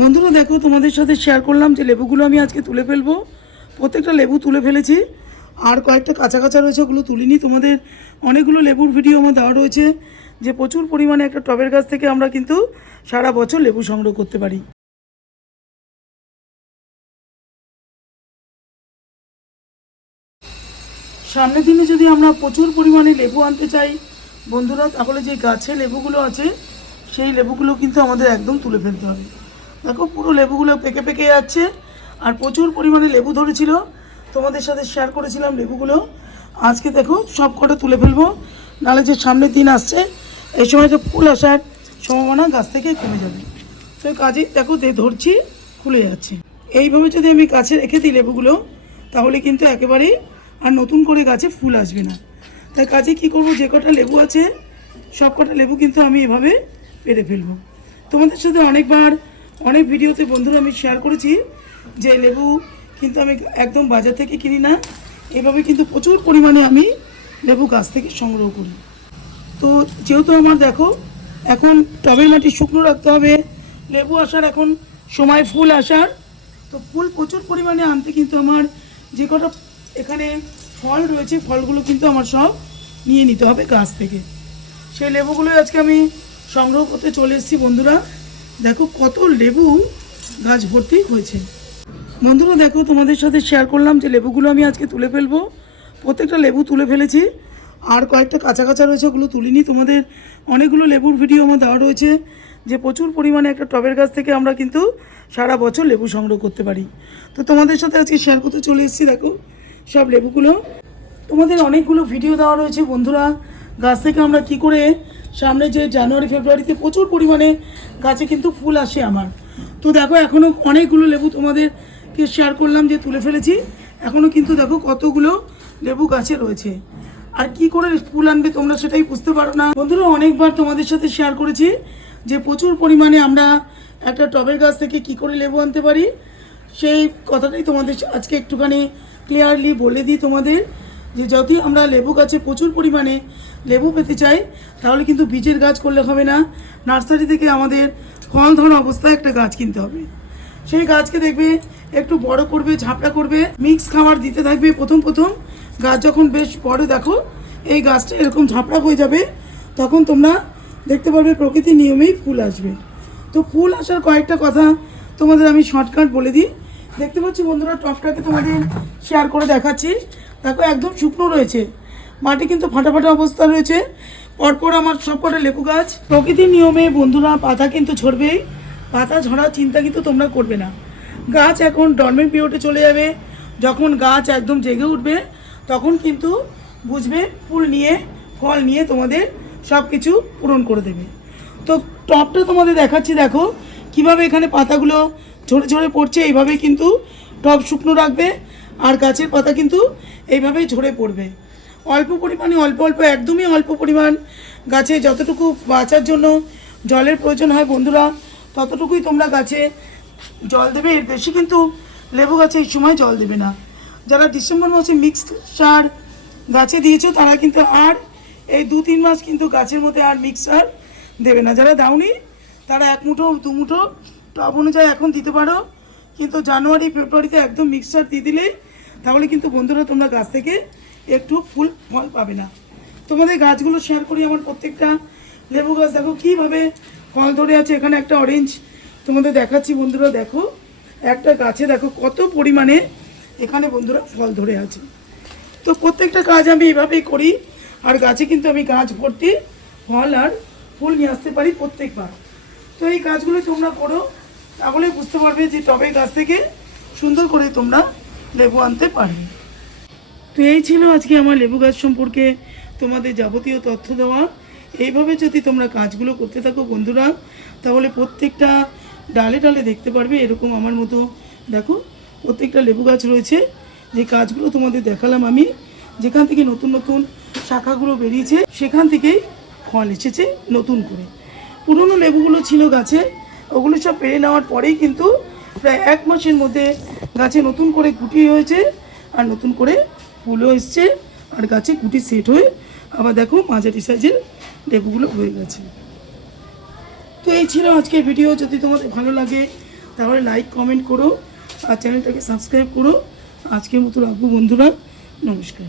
বন্ধুরা, দেখো, তোমাদের সাথে শেয়ার করলাম যে লেবুগুলো আমি আজকে তুলে ফেলব। প্রত্যেকটা লেবু তুলে ফেলেছি। আর কয়েকটা কাঁচা কাঁচা রয়েছে, ওগুলো তুলিনি। তোমাদের অনেকগুলো লেবুর ভিডিও আমার দেওয়া রয়েছে, যে প্রচুর পরিমাণে একটা টবের গাছ থেকে আমরা কিন্তু সারা বছর লেবু সংগ্রহ করতে পারি। সামনের দিনে যদি আমরা প্রচুর পরিমাণে লেবু আনতে চাই, বন্ধুরা, তাহলে যে গাছে লেবুগুলো আছে, সেই লেবুগুলো কিন্তু আমাদের একদম তুলে ফেলতে হবে। দেখো, পুরো লেবুগুলো পেকে পেকে যাচ্ছে আর প্রচুর পরিমাণে লেবু ধরেছিল। তোমাদের সাথে শেয়ার করেছিলাম লেবুগুলো। আজকে দেখো, সব কটা তুলে ফেলব। নাহলে যে সামনের দিন আসছে, এই সময় তো ফুল আসার সম্ভাবনা গাছ থেকে কমে যাবে। তো কাজে দেখো দে ধরছি খুলে যাচ্ছে। এইভাবে যদি আমি গাছে রেখে দিই লেবুগুলো, তাহলে কিন্তু একেবারেই আর নতুন করে গাছে ফুল আসবে না। তাই কাজে কি করব, যে কটা লেবু আছে, সব কটা লেবু কিন্তু আমি এভাবে পেরে ফেলব। তোমাদের সাথে অনেকবার অনেক ভিডিওতে বন্ধুরা আমি শেয়ার করেছি যে লেবু কিন্তু আমি একদম বাজার থেকে কিনি না। এভাবে কিন্তু প্রচুর পরিমাণে আমি লেবু গাছ থেকে সংগ্রহ করি। তো যেহেতু আমার দেখো, এখন টবের মাটি শুকনো রাখতে হবে, লেবু আসার এখন সময় ফুল আসার। তো ফুল প্রচুর পরিমাণে আনতে কিন্তু আমার যে কটা এখানে ফল রয়েছে, ফলগুলো কিন্তু আমার সব নিয়ে নিতে হবে গাছ থেকে। সেই লেবুগুলো আজকে আমি সংগ্রহ করতে চলে এসেছি বন্ধুরা। দেখো কত লেবু গাছ ভর্তি হয়েছে। বন্ধুরা, দেখো তোমাদের সাথে শেয়ার করলাম যে লেবুগুলো আমি আজকে তুলে ফেলব। প্রত্যেকটা লেবু তুলে ফেলেছি। আর কয়েকটা কাঁচা কাঁচা রয়েছে, ওগুলো তুলিনি। তোমাদের অনেকগুলো লেবুর ভিডিও আমার দেওয়া রয়েছে যে প্রচুর পরিমাণে একটা টবের গাছ থেকে আমরা কিন্তু সারা বছর লেবু সংগ্রহ করতে পারি। তো তোমাদের সাথে আজকে শেয়ার করতে চলে এসেছি, দেখো সব লেবুগুলো। তোমাদের অনেকগুলো ভিডিও দেওয়া রয়েছে। বন্ধুরা, গাছ থেকে আমরা কি করে সামনে যে জানুয়ারি, ফেব্রুয়ারিতে প্রচুর পরিমাণে গাছে কিন্তু ফুল আসে আমার। তো দেখো এখনও অনেকগুলো লেবু তোমাদেরকে শেয়ার করলাম যে তুলে ফেলেছি। এখনও কিন্তু দেখো কতগুলো লেবু গাছে রয়েছে। আর কি করে ফুল আনবে তোমরা সেটাই বুঝতে পারো না। বন্ধুরা, অনেকবার তোমাদের সাথে শেয়ার করেছি যে প্রচুর পরিমাণে আমরা একটা টবের গাছ থেকে কি করে লেবু আনতে পারি। সেই কথাটাই তোমাদের আজকে একটুখানি ক্লিয়ারলি বলে দিই তোমাদের, যে যদি আমরা লেবু গাছে প্রচুর পরিমাণে লেবু পেতে চাই, তাহলে কিন্তু বীজের গাছ করলে হবে না। নার্সারি থেকে আমাদের ফল ধরা অবস্থায় একটা গাছ কিনতে হবে। সেই গাছকে দেখবে, একটু বড় করবে ঝাপড়া করবে মিক্স খাবার দিতে থাকবে প্রথম প্রথম। গাছ যখন বেশ বড়, দেখো, এই গাছটা এরকম ঝাপড়া হয়ে যাবে, তখন তোমরা দেখতে পারবে প্রকৃতির নিয়মেই ফুল আসবে। তো ফুল আসার কয়েকটা কথা তোমাদের আমি শর্টকাট বলে দিই। দেখতে পাচ্ছি বন্ধুরা, টপটাকে তোমাদের শেয়ার করে দেখাচ্ছি। দেখো, একদম শুকনো রয়েছে। মাটি কিন্তু ফাটা ফাটা অবস্থা রয়েছে। পরপর আমার সব কটা লেবু গাছ। প্রকৃতির নিয়মে বন্ধুরা পাতা কিন্তু ঝরবেই পাতা ঝরার চিন্তা কিন্তু তোমরা করবে না। গাছ এখন ডরমেন্ট পিরিয়ডে চলে যাবে। যখন গাছ একদম জেগে উঠবে, তখন কিন্তু বুঝবে ফুল নিয়ে, ফল নিয়ে তোমাদের সব কিছু পূরণ করে দেবে। তো টপটা তোমাদের দেখাচ্ছি, দেখো। কীভাবে এখানে পাতাগুলো ঝরে ঝরে পড়ছে এইভাবে কিন্তু টপ শুকনো রাখবে। আর গাছের পাতা কিন্তু এইভাবেই ঝরে পড়বে। অল্প পরিমাণে, অল্প অল্প, একদমই অল্প পরিমাণ গাছে যতটুকু বাঁচার জন্য জলের প্রয়োজন হয় বন্ধুরা, ততটুকুই তোমরা গাছে জল দেবে। এর বেশি কিন্তু লেবু গাছে এই সময় জল দেবে না। যারা ডিসেম্বর মাসে মিক্সড সার গাছে দিয়েছ, তারা কিন্তু আর এই দু তিন মাস কিন্তু গাছের মধ্যে আর মিক্স সার দেবে না। যারা দাওনি, তারা এক মুঠো, দু মুঠো টব অনুযায়ী এখন দিতে পারো। কিন্তু জানুয়ারি, ফেব্রুয়ারিতে একদম মিক্সচার দিয়ে দিলে, তাহলে কিন্তু বন্ধুরা তোমরা গাছ থেকে একটু ফুল ফল পাবে না। তোমাদের গাছগুলো শেয়ার করি, আমার প্রত্যেকটা লেবু গাছ। দেখো কীভাবে ফল ধরে আছে, এখানে একটা অরেঞ্জ তোমাদের দেখাচ্ছি বন্ধুরা, দেখো। একটা গাছে দেখো কত পরিমাণে এখানে বন্ধুরা ফল ধরে আছে। তো প্রত্যেকটা কাজ আমি এভাবেই করি, আর গাছে কিন্তু আমি গাছ ভর্তি ফল আর ফুল নিয়ে আসতে পারি প্রত্যেকবার। তো এই কাজগুলো তোমরা করো, তাহলে বুঝতে পারবে যে টবের গাছ থেকে সুন্দর করে তোমরা লেবু আনতে পারবে। তো এই ছিল আজকে আমার লেবু গাছ সম্পর্কে তোমাদের যাবতীয় তথ্য দেওয়া। এইভাবে যদি তোমরা কাজগুলো করতে থাকো বন্ধুরা, তাহলে প্রত্যেকটা ডালে ডালে দেখতে পারবে এরকম আমার মতো। দেখো, প্রত্যেকটা লেবু গাছ রয়েছে। যে কাজগুলো তোমাদের দেখালাম আমি, যেখান থেকে নতুন নতুন শাখাগুলো বেরিয়েছে, সেখান থেকেই ফল এসেছে নতুন করে। পুরনো লেবুগুলো ছিল গাছে, ওগুলো সব পেরে নেওয়ার পরেই কিন্তু প্রায় এক মাসের মধ্যে গাছে নতুন করে গুটি হয়েছে আর নতুন করে ফুলও এসছে, আর গাছে কুটি সেট হয়ে আবার দেখো মাঝারি সাইজের লেবুগুলো হয়ে গেছে। তো এই ছিল আজকের ভিডিও। যদি তোমাদের ভালো লাগে, তাহলে লাইক কমেন্ট করো, আর চ্যানেলটাকে সাবস্ক্রাইব করো। আজকের মতো রাখব বন্ধুরা। নমস্কার।